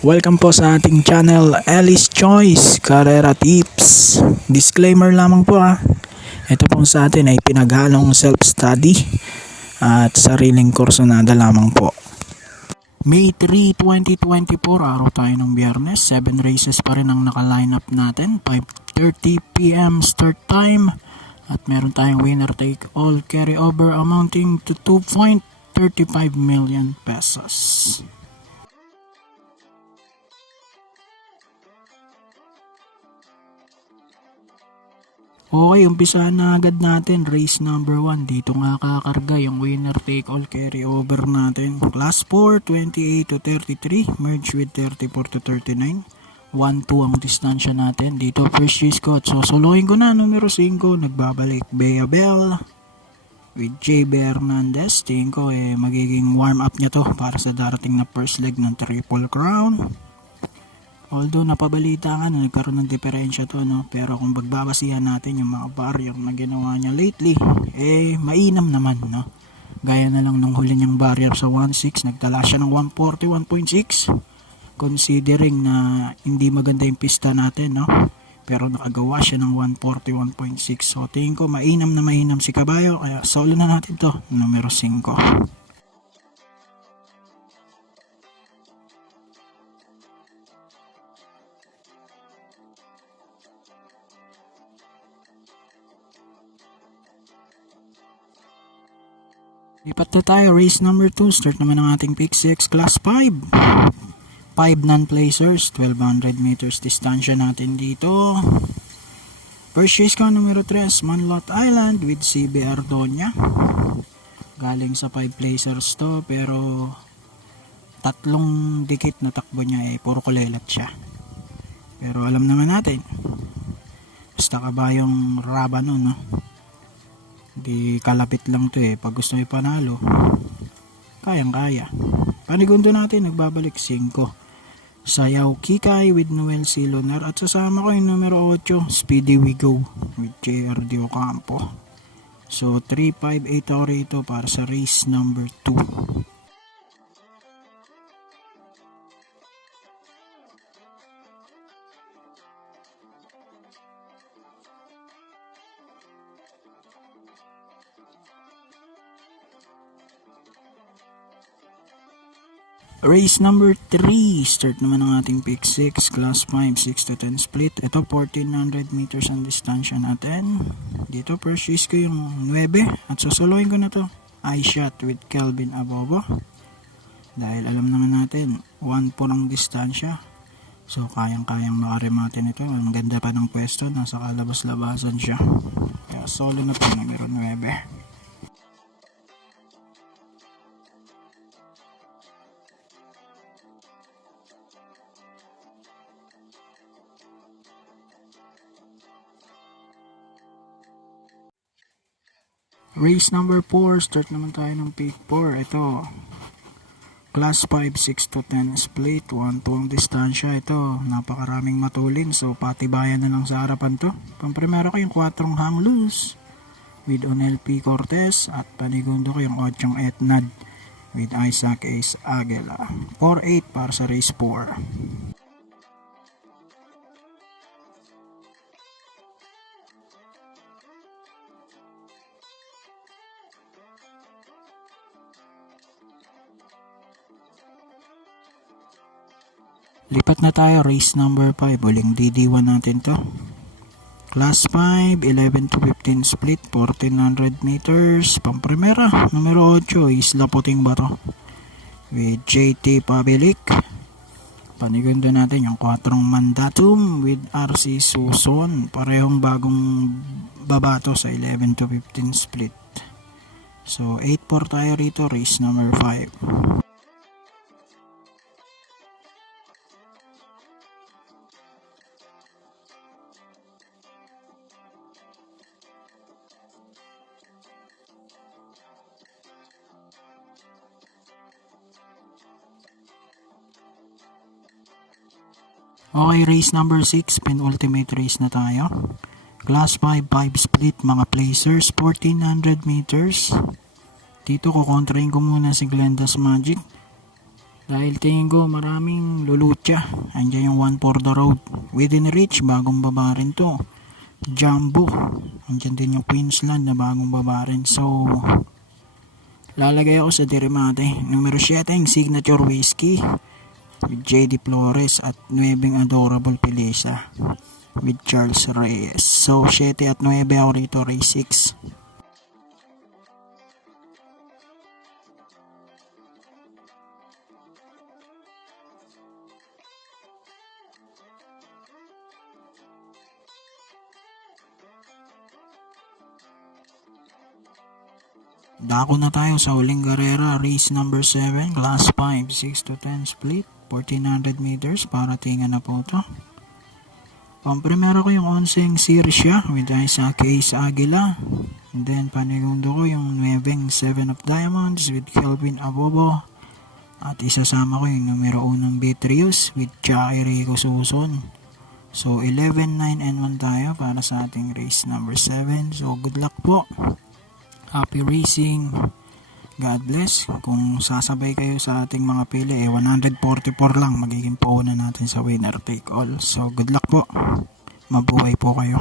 Welcome po sa ating channel, Alice Choice Carrera Tips. Disclaimer lamang po Ito po sa atin ay pinaghalong self-study at sariling kursunada lamang po. May 3, 2024, araw tayo ng Biyernes. 7 races pa rin ang naka-line up natin. 5:30 PM start time. At meron tayong winner take all carry over amounting to 2.35 million pesos. Okay, umpisahan na agad natin. Race number 1. Dito nga kakarga yung winner take all carry over natin. Class 4, 28 to 33. Merge with 34 to 39. 1-2 ang distansya natin. Dito first choice ko. So, solohin ko na. Numero 5. Nagbabalik Bea Bell with JB Hernandez. Tingin ko magiging warm up niya to para sa darating na first leg ng Triple Crown. Although napabalita nga na nagkaroon ng diferensya to, pero kung bagbabasihan natin yung mga barrier na ginawa niya lately, mainam naman, Gaya na lang nung huli niyang barrier sa 1.6, nagtala siya ng 141.6, considering na hindi maganda yung pista natin, pero nakagawa siya ng 141.6. So tingin ko mainam na mainam si Caballo, kaya solo na natin to, numero 5. Lipat na tayo, race number 2. Start naman ang ating pick 6, class 5. 5 non-placers, 1200 meters distansya natin dito. First race ko, numero 3, Manlot Island with CB Ardonia. Galing sa 5 placers to, pero tatlong dikit na takbo niya puro kulelat siya. Pero alam naman natin, basta kabayong Rabano, di kalapit lang to pag gusto may panalo kayang kaya. Panigundo natin, nagbabalik 5, Sayaw Kikay with Noel C. Lunar, at sasama ko yung numero 8, Speedy We Go with JR De Ocampo. So 3-5-8 ako rito para sa race number 2. Race number 3, start naman ang ating pick 6, class 5, 6 to 10 split. Ito 1400 meters ang distansya natin. Dito first choice ko yung 9 at sasolohin ko na to, I Shot with Kelvin Abobo. Dahil alam naman natin 1 po ang distansya, so kayang-kayang makarematin ito. Ang ganda pa ng pwesto, nasa kalabas-labasan siya, kaya solo na po numero 9. Race number 4, start naman tayo ng pick 4. Ito, class 5, 6 to 10 split, 1-2 ang distansya. Ito, napakaraming matulin, so patibayan na lang sa harapan to. Pamprimero ko yung 4 hang loose with Onel P. Cortez, at panigundo ko yung 8 Etnad with Isaac Ace Aguila. 4-8 para sa race 4. Lipat na tayo, race number 5, uling DD1 natin to. Class 5, 11 to 15 split, 1400 meters. Pamprimera, numero 8, Isla Puting Bato with JT Pabilik. Panigundo natin yung 4 Mandatum with RC Suson. Parehong bagong babato sa 11 to 15 split. So 8-4 tayo rito, race number 5. Okay, race number 6, penultimate race na tayo. Class 5, 5 split, mga placers, 1400 meters. Dito ko kontrahin ko muna si Glenda's Magic. Dahil tingin ko maraming lulutya. Andiyan yung one for the road. Within reach, bagong baba rin to. Jumbo. Andiyan din yung Queensland na bagong baba rin. So, lalagay ako sa Dirimate. Numero 7, yung Signature Whiskey with JD Flores at 9 Adorable Pilesa with Charles Reyes. So, 7 at 9 ako rito, race 6. Dako na tayo sa huling karera, race number 7, class 5, 6 to 10 split, 1400 meters, para tingan na po ito. Pampremero ko yung 11 Sirsha with Isaac Ace Aguila. And then panigundo ko yung 9 7 of Diamonds with Kelvin Abobo. At isasama ko yung numero 1 Beatrius with Jackie Rico Suson. So 11, 9, and 1 tayo para sa ating race number 7. So good luck po. Happy racing. God bless. Kung sasabay kayo sa ating mga pili, 144 lang magiging pauna natin sa winner take all. So good luck po. Mabuhay po kayo.